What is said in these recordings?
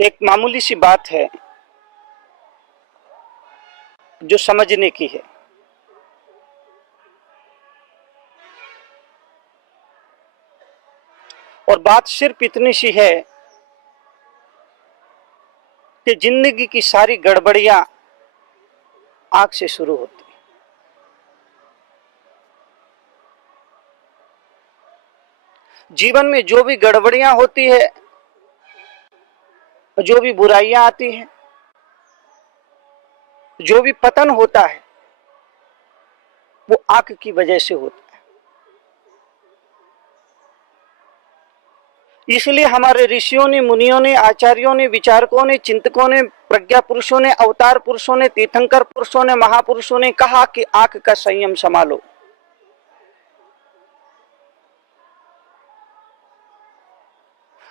एक मामूली सी बात है जो समझने की है। और बात सिर्फ इतनी सी है कि जिंदगी की सारी गड़बड़ियां आंख से शुरू होती हैं। जीवन में जो भी गड़बड़ियां होती है, जो भी बुराइयां आती हैं, जो भी पतन होता है, वो आंख की वजह से होता है। इसलिए हमारे ऋषियों ने, मुनियों ने, आचार्यों ने, विचारकों ने, चिंतकों ने, प्रज्ञा पुरुषों ने, अवतार पुरुषों ने, तीर्थंकर पुरुषों ने, महापुरुषों ने कहा कि आंख का संयम संभालो।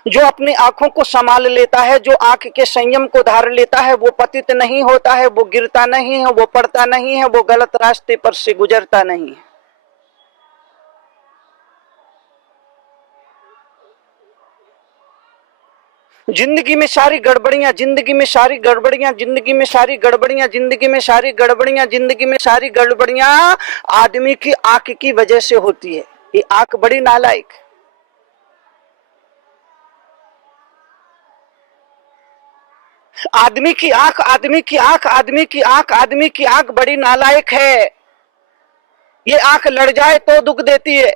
जो अपनी आंखों को संभाल लेता है, जो आंख के संयम को धार लेता है, वो पतित नहीं होता है, वो गिरता नहीं है, वो पड़ता नहीं है, वो गलत रास्ते पर से गुजरता नहीं है। जिंदगी में सारी गड़बड़ियां, जिंदगी में सारी गड़बड़ियां, जिंदगी में सारी गड़बड़ियां, जिंदगी में सारी गड़बड़ियां, जिंदगी में सारी गड़बड़ियां आदमी की आंख की वजह से होती है। ये आंख बड़ी नालायक है। आदमी की आंख, आदमी की आंख, आदमी की आंख, आदमी की आंख बड़ी नालायक है। ये आंख लड़ जाए तो दुख देती है,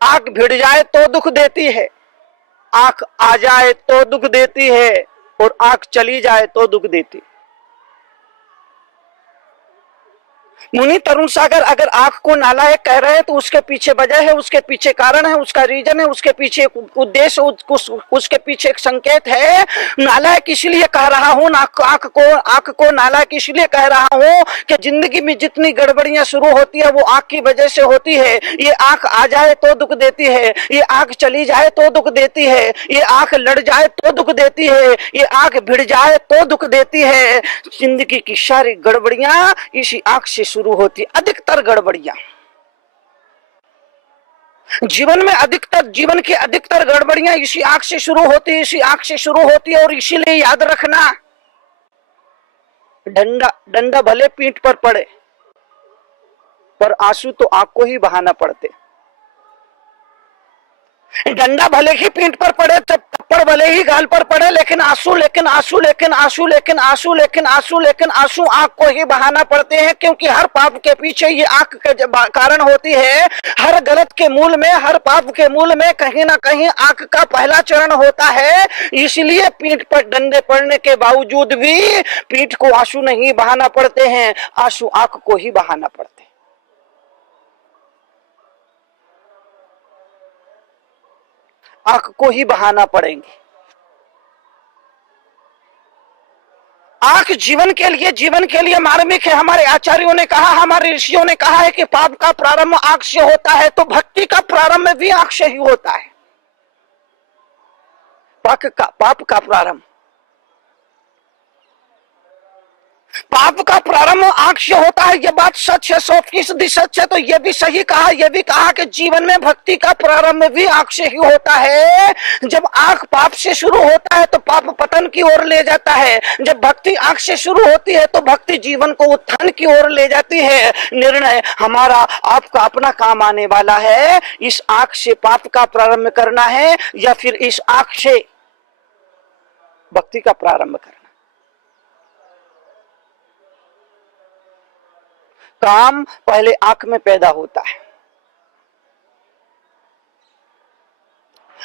आंख भिड़ जाए तो दुख देती है, आंख आ जाए तो दुख देती है, और आंख चली जाए तो दुख देती है। मुनि तरुण सागर अगर आंख को नालायक कह रहे हैं तो उसके पीछे वजह है, उसके पीछे कारण है, उसका रीजन है, उसके पीछे उद्देश्य, उसके पीछे एक संकेत है। नालायक इसलिए कह रहा हूं, आंख को नालायक इसलिए कह रहा हूं कि जिंदगी में जितनी गड़बड़ियां शुरू होती है वो आंख की वजह से होती है। ये आंख आ जाए तो दुख देती है, ये आंख चली जाए तो दुख देती है, ये आंख लड़ जाए तो दुख देती है, ये आंख भिड़ जाए तो दुख देती है। जिंदगी की सारी गड़बड़ियां इसी आंख से शुरू होती। अधिकतर गड़बड़ियां जीवन में, जीवन की अधिकतर गड़बड़ियां इसी आंख से शुरू होती, इसी आंख से शुरू होती है। और इसीलिए याद रखना, डंडा भले पीठ पर पड़े पर आंसू तो आंख को ही बहाना पड़ते। डंडा भले ही पीठ पर पड़े, थप्पड़ भले ही गाल पर पड़े, लेकिन आंसू, लेकिन आंसू, लेकिन आंसू, लेकिन आंसू, लेकिन आंसू, लेकिन आंसू आंख को ही बहाना पड़ते हैं। क्योंकि हर पाप के पीछे ये आंख के कारण होती है। हर गलत के मूल में, हर पाप के मूल में कहीं ना कहीं आंख का पहला चरण होता है। इसलिए पीठ पर डंडे पड़ने के बावजूद भी पीठ को आंसू नहीं बहाना पड़ते हैं, आंसू आंख को ही बहाना पड़ते हैं। आंख को ही बहाना पड़ेंगे। आंख जीवन के लिए मार्मिक है। हमारे आचार्यों ने कहा, हमारे ऋषियों ने कहा है कि पाप का प्रारंभ आंख से होता है, तो भक्ति का प्रारंभ भी आंख से ही होता है। पाप का प्रारंभ, पाप का प्रारंभ आंख से होता है। यह बात सच है, 100% सच है। तो यह भी सही कहा, यह भी कहा कि जीवन में भक्ति का प्रारंभ भी आंख से ही होता है। जब आंख पाप से शुरू होता है तो पाप पतन की ओर ले जाता है। जब भक्ति आंख से शुरू होती है तो भक्ति जीवन को उत्थान की ओर ले जाती है। निर्णय हमारा, आपका अपना काम आने वाला है। इस आंख से पाप का प्रारंभ करना है या फिर इस आंख से भक्ति का प्रारंभ करना। काम पहले आंख में पैदा होता है।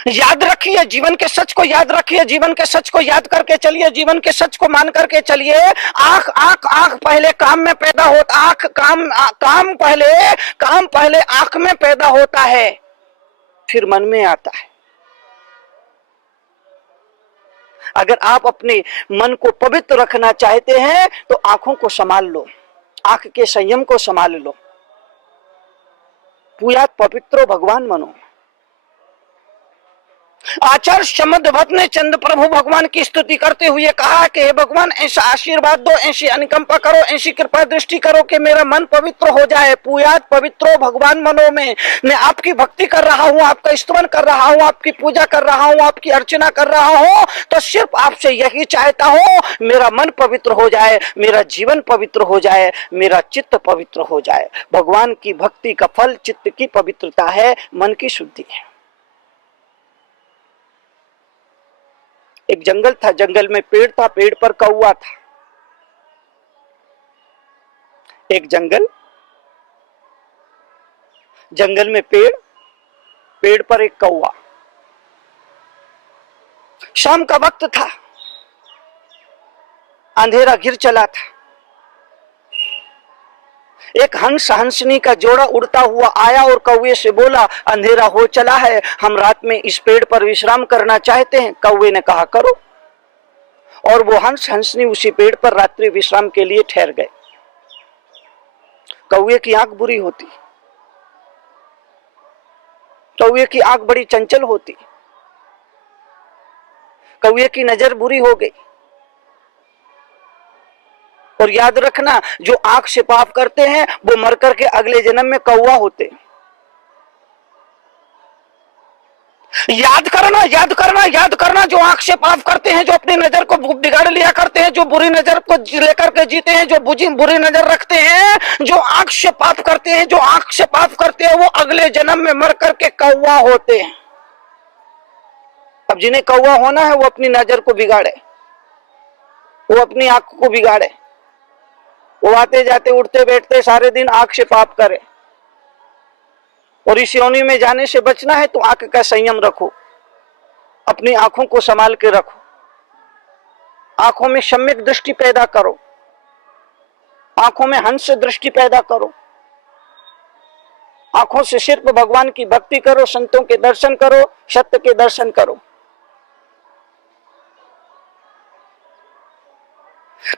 याद रखिए, जीवन के सच को याद रखिए, जीवन के सच को याद करके चलिए, जीवन के सच को मान करके चलिए। आंख आंख आंख पहले काम में पैदा होता, आंख काम पहले आंख में पैदा होता है, फिर मन में आता है। अगर आप अपने मन को पवित्र रखना चाहते हैं तो आंखों को संभाल लो, आंख के संयम को संभाल लो। पूयात पवित्रो भगवान मनो। आचार्य शमदभट्ट ने चंद्र प्रभु भगवान की स्तुति करते हुए कहा कि हे भगवान, ऐसा आशीर्वाद दो, ऐसी अनुकंपा करो, ऐसी कृपा दृष्टि करो कि मेरा मन पवित्र हो जाए। पूयात पवित्रो भगवान मनो में, मैं आपकी भक्ति कर रहा हूँ, आपका स्तुति कर रहा हूँ, आपकी पूजा कर रहा हूँ, आपकी अर्चना कर रहा हूँ, तो सिर्फ आपसे यही चाहता हूँ, मेरा मन पवित्र हो जाए, मेरा जीवन पवित्र हो जाए, मेरा चित्त पवित्र हो जाए। भगवान की भक्ति का फल चित्त की पवित्रता है, मन की शुद्धि है। एक जंगल था, जंगल में पेड़ था, पेड़ पर कौवा था। एक जंगल, जंगल में पेड़, पेड़ पर एक कौवा। शाम का वक्त था, अंधेरा घिर चला था। एक हंस हंसनी का जोड़ा उड़ता हुआ आया और कौवे से बोला, अंधेरा हो चला है, हम रात में इस पेड़ पर विश्राम करना चाहते हैं। कौवे ने कहा करो, और वो हंस हंसनी उसी पेड़ पर रात्रि विश्राम के लिए ठहर गए। कौवे की आंख बुरी होती, कौवे की आंख बड़ी चंचल होती, कौवे की नजर बुरी हो गई। और याद रखना, जो आंख से पाप करते हैं वो मर करके अगले जन्म में कौवा होते। याद करना, याद करना, याद करना, जो आंख से पाप करते हैं, जो अपनी नजर को बिगाड़ लिया करते हैं, जो बुरी नजर को लेकर के जीते हैं, जो बुरी नजर रखते हैं, जो आंख से पाप करते हैं, जो आंख से पाप करते हैं, वो अगले जन्म में मर करके कौवा होते हैं। अब जिन्हें कौवा होना है वो अपनी नजर को बिगाड़े, वो अपनी आंख को बिगाड़े, वो आते जाते उठते बैठते सारे दिन आंख से पाप करे। और इस योनि में जाने से बचना है तो आंख का संयम रखो, अपनी आंखों को संभाल के रखो, आंखों में सम्यक दृष्टि पैदा करो, आंखों में हंस दृष्टि पैदा करो, आंखों से सिर्फ भगवान की भक्ति करो, संतों के दर्शन करो, सत्य के दर्शन करो।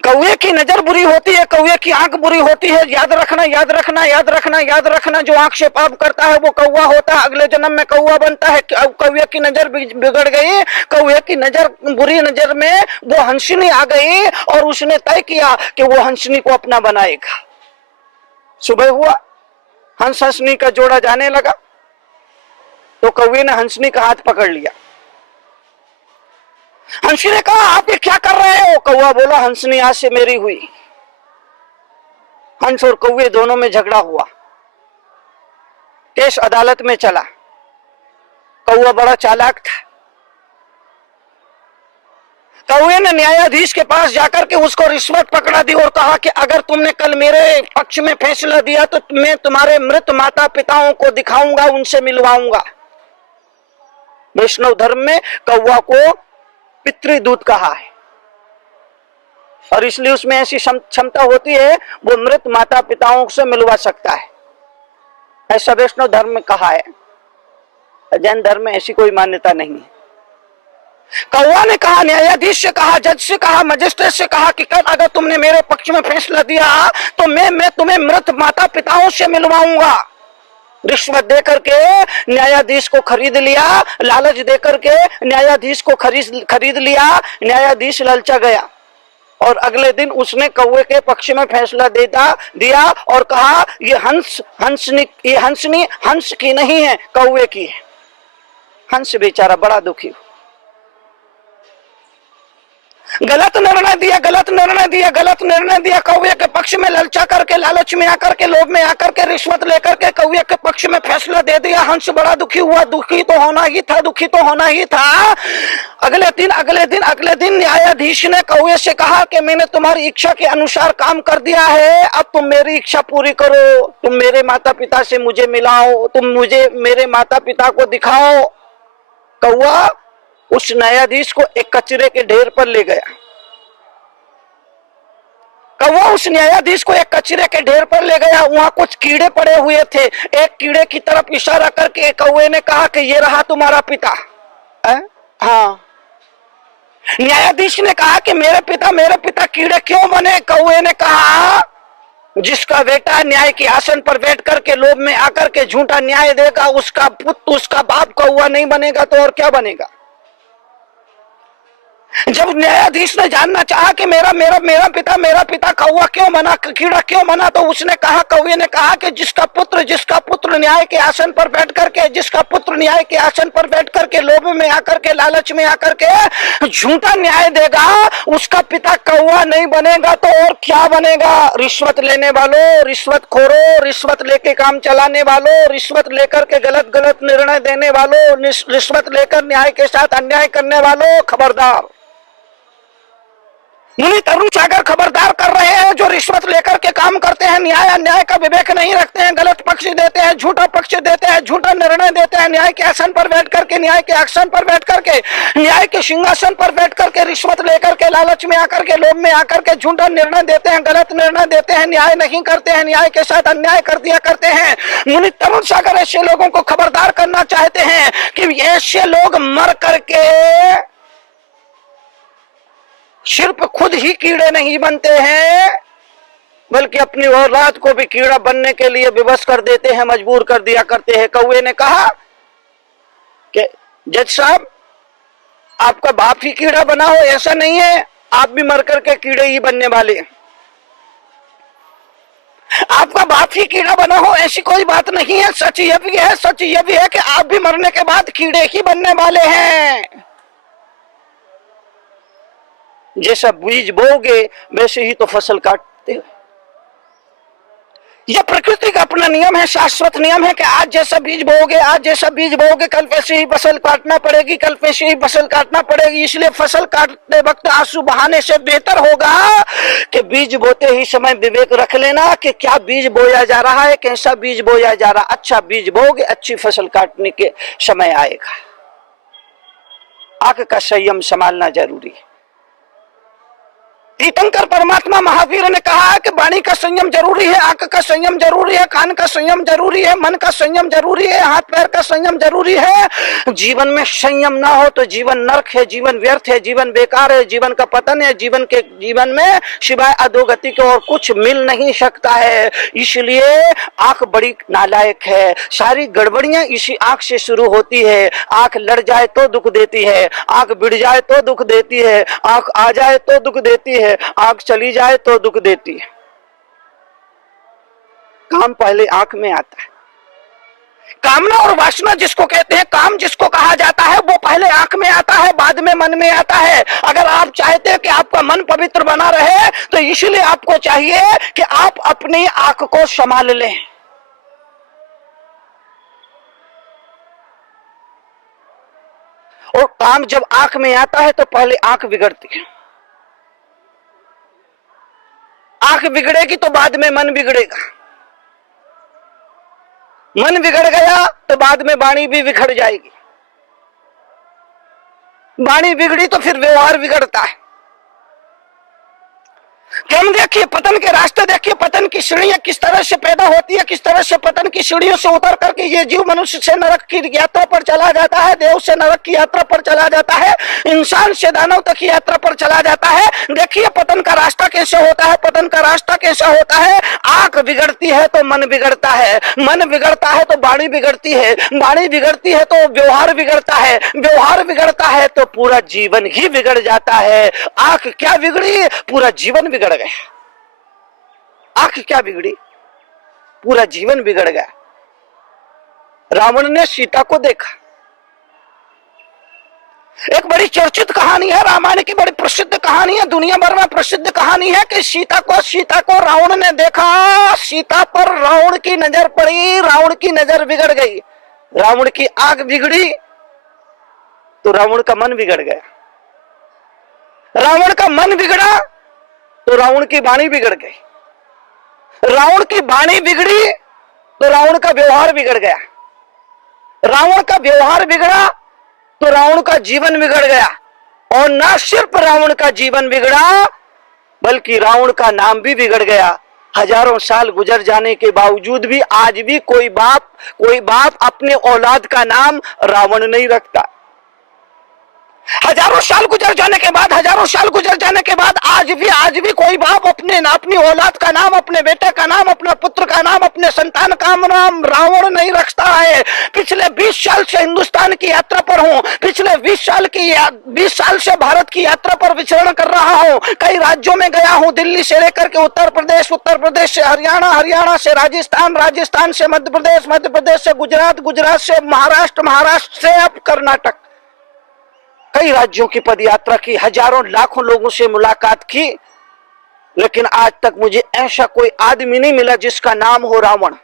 कौवे की नजर बुरी होती है, कौवे की आंख बुरी होती है। याद रखना, याद रखना, याद रखना, याद रखना, जो आंख से पाप करता है वो कौवा होता है, अगले जन्म में कौवा बनता है। कौवे की नजर बिगड़ गई, कौवे की नजर बुरी नजर में वो हंसनी आ गई और उसने तय किया कि वो हंसनी को अपना बनाएगा। सुबह हुआ, हंस हंसनी का जोड़ा जाने लगा तो कौवे ने हंसनी का हाथ पकड़ लिया। हंसनी ने कहा, आप ये क्या कर रहे हो? कौवा बोला, हंसनी आज से मेरी हुई। हंस और कौवे दोनों में झगड़ा हुआ, केस अदालत में चला। कौवा बड़ा चालाक था, कौवे ने न्यायाधीश के पास जाकर के उसको रिश्वत पकड़ा दी और कहा कि अगर तुमने कल मेरे पक्ष में फैसला दिया तो मैं तुम्हारे मृत माता पिताओं को दिखाऊंगा, उनसे मिलवाऊंगा। वैष्णव धर्म में कौवा को पितृदूत कहा है और इसलिए उसमें ऐसी क्षमता होती है, वो मृत माता पिताओं से मिलवा सकता है, ऐसा वैष्णव धर्म में कहा है। जैन धर्म में ऐसी कोई मान्यता नहीं है। कौवा ने कहा, न्यायाधीश से कहा, जज से कहा, मजिस्ट्रेट से कहा कि कल अगर तुमने मेरे पक्ष में फैसला दिया तो मैं तुम्हें मृत माता पिताओं से मिलवाऊंगा। रिश्वत दे करके न्यायाधीश को खरीद लिया, लालच दे करके न्यायाधीश को खरीद लिया। न्यायाधीश ललचा गया और अगले दिन उसने कौवे के पक्ष में फैसला दिया और कहा, ये हंसनी हंस की नहीं है, कौवे की है। हंस बेचारा बड़ा दुखी हुआ, गलत निर्णय दिया, गलत निर्णय दिया, गलत निर्णय दिया। कौवे के पक्ष में ललचा करके, लालच में आकर के, लोभ में आकर के, रिश्वत लेकर के कौवे के पक्ष में फैसला दे दिया। हंस बड़ा दुखी हुआ, दुखी तो होना ही था, दुखी तो होना ही था। अगले दिन न्यायाधीश ने कौवे से कहा कि मैंने तुम्हारी इच्छा के अनुसार काम कर दिया है, अब तुम मेरी इच्छा पूरी करो, तुम मेरे माता पिता से मुझे मिलाओ, तुम मुझे मेरे माता पिता को दिखाओ। कौवा उस न्यायाधीश को एक कचरे के ढेर पर ले गया। कौवा उस न्यायाधीश को एक कचरे के ढेर पर ले गया, वहां कुछ कीड़े पड़े हुए थे। एक कीड़े की तरफ इशारा करके कौवे ने कहा कि ये रहा तुम्हारा पिता। हाँ। न्यायाधीश ने कहा कि मेरे पिता कीड़े क्यों बने? कौवे ने कहा, जिसका बेटा न्याय के आसन पर बैठ करके लोभ में आकर के झूठा न्याय देगा, उसका पुत्र, उसका बाप कौवा नहीं बनेगा तो और क्या बनेगा? जब न्यायाधीश ने जानना चाहा कि मेरा पिता कौवा क्यों बना, कीड़ा क्यों बना, तो उसने कहा, कौवे ने कहा कि जिसका पुत्र न्याय के आसन पर बैठ करके, जिसका पुत्र न्याय के आसन पर बैठ करके लोभ में आकर के, लालच में आकर के झूठा न्याय देगा, उसका पिता कौवा नहीं बनेगा तो और क्या बनेगा? रिश्वत लेने वालों, रिश्वत खोरों, रिश्वत लेके काम चलाने वालों, रिश्वत लेकर के गलत निर्णय देने वालों, रिश्वत लेकर न्याय के साथ अन्याय करने वालों, खबरदार। मुनि तरुण सागर खबरदार कर रहे हैं। जो रिश्वत लेकर के काम करते हैं, न्याय अन्याय का विवेक नहीं रखते हैं, गलत पक्ष देते हैं, झूठा पक्ष देते हैं, झूठा निर्णय देते हैं, न्याय के आसन पर बैठ करके, न्याय के आसन पर बैठ करके, न्याय के सिंहासन पर बैठ करके रिश्वत लेकर के, लालच में आकर के, लोभ में आकर के झूठा निर्णय देते हैं, गलत निर्णय देते हैं, न्याय नहीं करते हैं, न्याय के साथ अन्याय कर दिया करते हैं। मुनि तरुण सागर ऐसे लोगों को खबरदार करना चाहते हैं कि ऐसे लोग मर करके सिर्फ खुद ही कीड़े नहीं बनते हैं, बल्कि अपनी औलाद को भी कीड़ा बनने के लिए विवश कर देते हैं, मजबूर कर दिया करते हैं। कौवे ने कहा कि जज साहब, आपका बाप ही कीड़ा बना हो ऐसा नहीं है, आप भी मर करके कीड़े ही बनने वाले हैं। आपका बाप ही कीड़ा बना हो ऐसी कोई बात नहीं है। सच यह भी है कि आप भी मरने के बाद कीड़े ही बनने वाले हैं। जैसा बीज बोओगे वैसे ही तो फसल काटते हो। यह प्रकृति का अपना नियम है, शाश्वत नियम है कि आज जैसा बीज बोओगे कल वैसे ही फसल काटना पड़ेगी, कल वैसे ही फसल काटना पड़ेगी। इसलिए फसल काटते वक्त आंसू बहाने से बेहतर होगा कि बीज बोते ही समय विवेक रख लेना कि क्या बीज बोया जा रहा है, कैसा बीज बोया जा रहा है। अच्छा बीज बोओगे, अच्छी फसल काटने के समय आएगा। आंख का संयम संभालना जरूरी है। तीर्थंकर परमात्मा महावीर ने कहा है कि वाणी का संयम जरूरी है, आंख का संयम जरूरी है, कान का संयम जरूरी है, मन का संयम जरूरी है, हाथ पैर का संयम जरूरी है। जीवन में संयम ना हो तो जीवन नरक है, जीवन व्यर्थ है, जीवन बेकार है, जीवन का पतन है। जीवन में सिवाय अधोगति के और कुछ मिल नहीं सकता है। इसलिए आंख बड़ी नालायक है। सारी गड़बड़ियां इसी आंख से शुरू होती है। आंख लड़ जाए तो दुख देती है, आंख बिड़ जाए तो दुख देती है, आंख आ जाए तो दुख देती है, आंख चली जाए तो दुख देती है। काम पहले आंख में आता है। कामना और वासना जिसको कहते हैं, काम जिसको कहा जाता है, वो पहले आंख में आता है, बाद में मन में आता है। अगर आप चाहते हैं कि आपका मन पवित्र बना रहे तो इसलिए आपको चाहिए कि आप अपनी आंख को संभाल लें। और काम जब आंख में आता है तो पहले आंख बिगड़ती है। आंख बिगड़ेगी तो बाद में मन बिगड़ेगा, मन बिगड़ गया तो बाद में वाणी भी बिगड़ जाएगी, वाणी बिगड़ी तो फिर व्यवहार बिगड़ता है। हम देखिए पतन के रास्ते, देखिए पतन की सीढ़ियां किस तरह से पैदा होती है, किस तरह से पतन की सीढ़ियों से उतर करके ये जीव मनुष्य से नरक की यात्रा पर चला जाता है, देव से नरक की यात्रा पर चला जाता है, इंसान से दानव तक की यात्रा पर चला जाता है। देखिए पतन का रास्ता कैसे होता है, पतन का रास्ता कैसा होता है। आंख बिगड़ती है तो मन बिगड़ता है, मन बिगड़ता है तो वाणी बिगड़ती है, वाणी बिगड़ती है तो व्यवहार बिगड़ता है, व्यवहार बिगड़ता है तो पूरा जीवन ही बिगड़ जाता है। आंख क्या बिगड़ी, पूरा जीवन बिगड़ गया। आंख क्या बिगड़ी, पूरा जीवन बिगड़ गया। रावण ने सीता को देखा, एक बड़ी चर्चित कहानी है, रामायण की बड़ी प्रसिद्ध कहानी है, दुनिया भर में प्रसिद्ध कहानी है कि सीता को रावण ने देखा, सीता पर रावण की नजर पड़ी, रावण की नजर बिगड़ गई। रावण की आंख बिगड़ी तो रावण का मन बिगड़ गया, रावण का मन बिगड़ा तो रावण की वाणी बिगड़ गई, रावण की वाणी बिगड़ी तो रावण का व्यवहार बिगड़ गया, रावण का व्यवहार बिगड़ा तो रावण का जीवन बिगड़ गया। और ना सिर्फ रावण का जीवन बिगड़ा बल्कि रावण का नाम भी बिगड़ गया। हजारों साल गुजर जाने के बावजूद भी आज भी कोई बाप अपने औलाद का नाम रावण नहीं रखता। हजारों साल गुजर जाने के बाद, हजारों साल गुजर जाने के बाद आज भी कोई बाप अपनी औलाद का नाम, अपने बेटे का नाम, अपने पुत्र का नाम, अपने संतान का नाम रावण नहीं रखता है। पिछले 20 साल से हिंदुस्तान की यात्रा पर हूं, पिछले 20 साल से भारत की यात्रा पर विचरण कर रहा हूं। कई राज्यों में गया हूं, दिल्ली से लेकर के उत्तर प्रदेश, उत्तर प्रदेश से हरियाणा, हरियाणा से राजस्थान, राजस्थान से मध्य प्रदेश, मध्य प्रदेश से गुजरात, गुजरात से महाराष्ट्र, महाराष्ट्र से अब कर्नाटक। कई राज्यों की पदयात्रा की, हजारों लाखों लोगों से मुलाकात की, लेकिन आज तक मुझे ऐसा कोई आदमी नहीं मिला जिसका नाम हो रावण।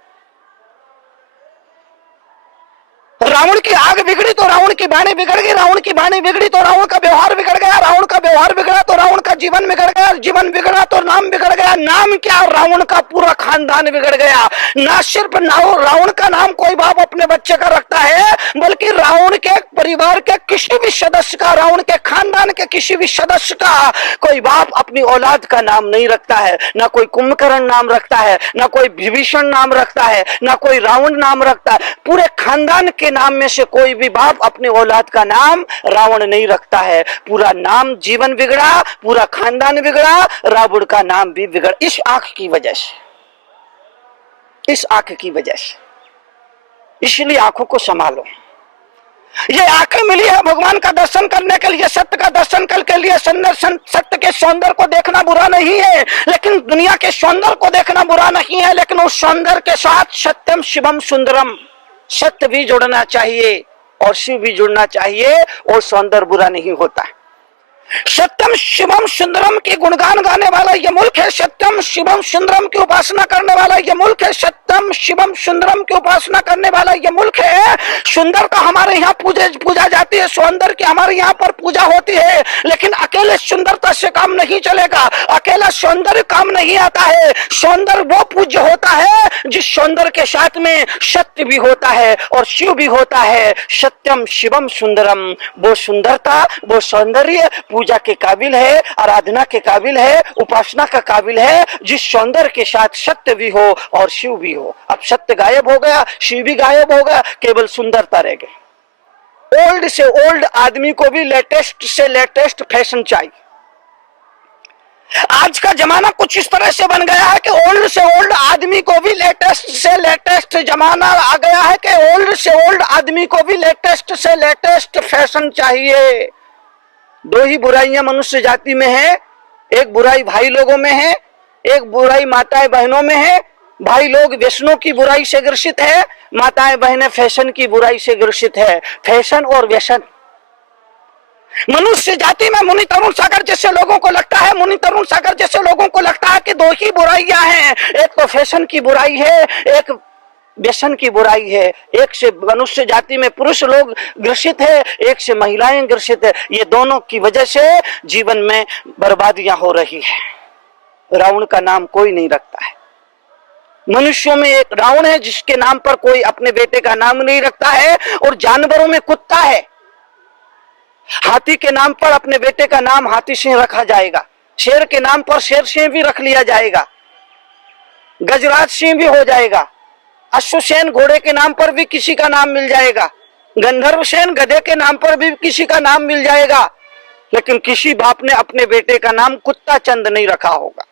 रावण की आग बिगड़ी तो रावण की वाणी बिगड़ गई, रावण की वाणी बिगड़ी तो रावण का व्यवहार बिगड़ गया, रावण का व्यवहार बिगड़ा तो रावण का जीवन बिगड़ गया, जीवन बिगड़ा तो नाम बिगड़ गया, नाम क्या, रावण का पूरा खानदान बिगड़ गया। ना सिर्फ रावण का नाम कोई बाप अपने बच्चे का रखता है, बल्कि रावण के परिवार के किसी भी सदस्य का, रावण के खानदान के किसी भी सदस्य का कोई बाप अपनी औलाद का नाम नहीं रखता है। ना कोई कुंभकर्ण नाम रखता है, ना कोई विभीषण नाम रखता है, ना कोई रावण नाम रखता है। पूरे खानदान के नाम में से कोई भी बाप अपने औलाद का नाम रावण नहीं रखता है। पूरा नाम, जीवन बिगड़ा, पूरा खानदान बिगड़ा, रावण का नाम भी बिगड़ा। इस आंख की वजह से, इस आंख की वजह से। इसलिए आंखों को संभालो। ये आंखें मिली है भगवान का दर्शन करने के लिए, सत्य का दर्शन करने के लिए। सत्य के सौंदर्य को देखना बुरा नहीं है, लेकिन दुनिया के सौंदर्य को देखना बुरा नहीं है, लेकिन उस सौंदर्य के साथ सत्यम शिवम सुंदरम, सत्य भी जुड़ना चाहिए और शिव भी जुड़ना चाहिए, और सौंदर्य बुरा नहीं होता। सत्यम शिवम सुंदरम के गुणगान गाने वाला ये मुल्क है, सत्यम शिवम सुंदरम की उपासना करने वाला ये मुल्क है, सत्यम शिवम सुंदरम की उपासना करने वाला ये मुल्क है। सुंदर का हमारे यहाँ पूजा जाती है, सौंदर्य की हमारे यहाँ पर पूजा होती है, लेकिन अकेले सुंदरता से काम नहीं चलेगा, अकेला सौंदर्य काम नहीं आता है। सौंदर्य वो पूज्य होता है जिस सौंदर्य के साथ में सत्य भी होता है और शिव भी होता है। सत्यम शिवम सुंदरम, वो सुंदरता, वो सौंदर्य पूजा के काबिल है, आराधना के काबिल है, उपासना का काबिल है, जिस सौंदर्य के साथ सत्य भी हो और शिव भी हो। अब सत्य गायब हो गया, शिव भी गायब हो गया, केवल सुंदरता रह गई। ओल्ड से ओल्ड आदमी को भी लेटेस्ट से लेटेस्ट फैशन चाहिए। आज का जमाना कुछ इस तरह से बन गया है कि ओल्ड से ओल्ड आदमी को भी लेटेस्ट से लेटेस्ट जमाना आ गया है कि ओल्ड से ओल्ड आदमी को भी लेटेस्ट से लेटेस्ट फैशन चाहिए। दो ही बुराइयां मनुष्य जाति में है, एक बुराई भाई लोगों में है, एक बुराई माताएं बहनों में है। भाई लोग व्यसनों की बुराई से ग्रसित है, माताएं बहनें फैशन की बुराई से ग्रसित है। फैशन और व्यसन मनुष्य जाति में मुनि तरुण सागर जैसे लोगों को लगता है, मुनि तरुण सागर जैसे लोगों को लगता है कि दो ही बुराइयां हैं, एक तो फैशन की बुराई है, एक व्यसन की बुराई है। एक से मनुष्य जाति में पुरुष लोग ग्रसित है, एक से महिलाएं ग्रसित है। ये दोनों की वजह से जीवन में बर्बादियां हो रही है। रावण का नाम कोई नहीं रखता है। मनुष्यों में एक रावण है जिसके नाम पर कोई अपने बेटे का नाम नहीं रखता है, और जानवरों में कुत्ता है। हाथी के नाम पर अपने बेटे का नाम हाथी सिंह रखा जाएगा, शेर के नाम पर शेर सिंह भी रख लिया जाएगा, गजराज सिंह भी हो जाएगा, अश्वसेन घोड़े के नाम पर भी किसी का नाम मिल जाएगा, गंधर्व सेन गधे के नाम पर भी किसी का नाम मिल जाएगा, लेकिन किसी बाप ने अपने बेटे का नाम कुत्ता चंद नहीं रखा होगा।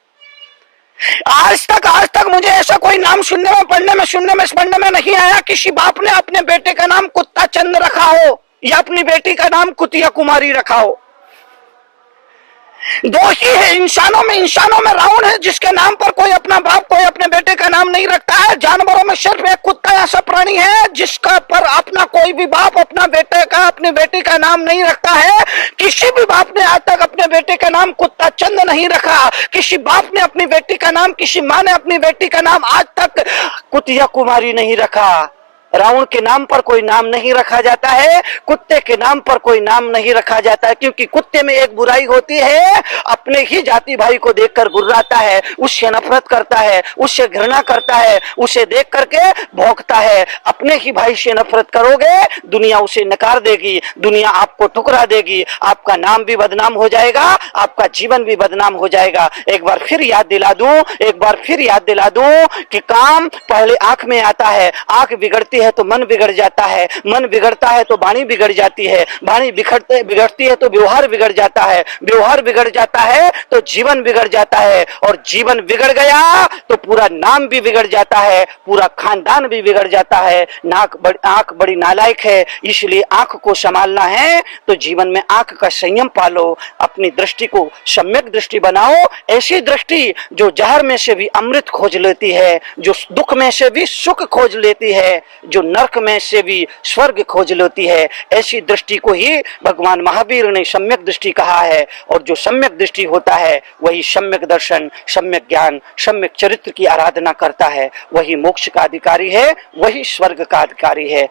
आज तक मुझे ऐसा कोई नाम सुनने में पढ़ने में नहीं आया किसी बाप ने अपने बेटे का नाम कुत्ता चंद रखा हो या अपनी बेटी का नाम कुतिया कुमारी रखा हो। दो ही है इंसानों में रावण है जिसके नाम पर कोई अपना बाप कोई अपने बेटे का नाम नहीं रखता है। जानवरों में सिर्फ एक कुत्ता ऐसा प्राणी है जिसका पर अपना कोई भी बाप अपना बेटे का अपनी बेटी का नाम नहीं रखता है। किसी भी बाप ने आज तक अपने बेटे का नाम कुत्ता चंद नहीं रखा। किसी बाप ने अपनी बेटी का नाम, किसी माँ ने अपनी बेटी का नाम आज तक कुतिया कुमारी नहीं रखा। रावण के नाम पर कोई नाम नहीं रखा जाता है, कुत्ते के नाम पर कोई नाम नहीं रखा जाता है, क्योंकि कुत्ते में एक बुराई होती है, अपने ही जाति भाई को देखकर गुर्राता है, उससे नफरत करता है, उससे घृणा करता है, उसे देख करके भौंकता है। अपने ही भाई से नफरत करोगे, दुनिया उसे नकार देगी, दुनिया आपको ठुकरा देगी, आपका नाम भी बदनाम हो जाएगा, आपका जीवन भी बदनाम हो जाएगा। एक बार फिर याद दिला दूं कि काम पहले आंख में आता है, आंख बिगड़ती है है तो मन बिगड़ जाता है, मन बिगड़ता है तो वाणी बिगड़ जाती है, वाणी बिगड़ती है तो व्यवहार बिगड़ जाता है, व्यवहार बिगड़ जाता है तो जीवन बिगड़ जाता है, और जीवन बिगड़ गया तो पूरा नाम भी बिगड़ जाता है, पूरा खानदान भी बिगड़ जाता है। आंख बड़ी नालायक है, इसलिए आंख को संभालना है तो जीवन में आंख का संयम पालो, अपनी दृष्टि को सम्यक दृष्टि बनाओ, ऐसी दृष्टि जो जहर में से भी अमृत खोज लेती है, जो दुख में से भी सुख खोज लेती है, जो नरक में से भी स्वर्ग खोज लेती है, ऐसी दृष्टि को ही भगवान महावीर ने सम्यक दृष्टि कहा है। और जो सम्यक दृष्टि होता है वही सम्यक दर्शन, सम्यक ज्ञान, सम्यक चरित्र की आराधना करता है, वही मोक्ष का अधिकारी है, वही स्वर्ग का अधिकारी है।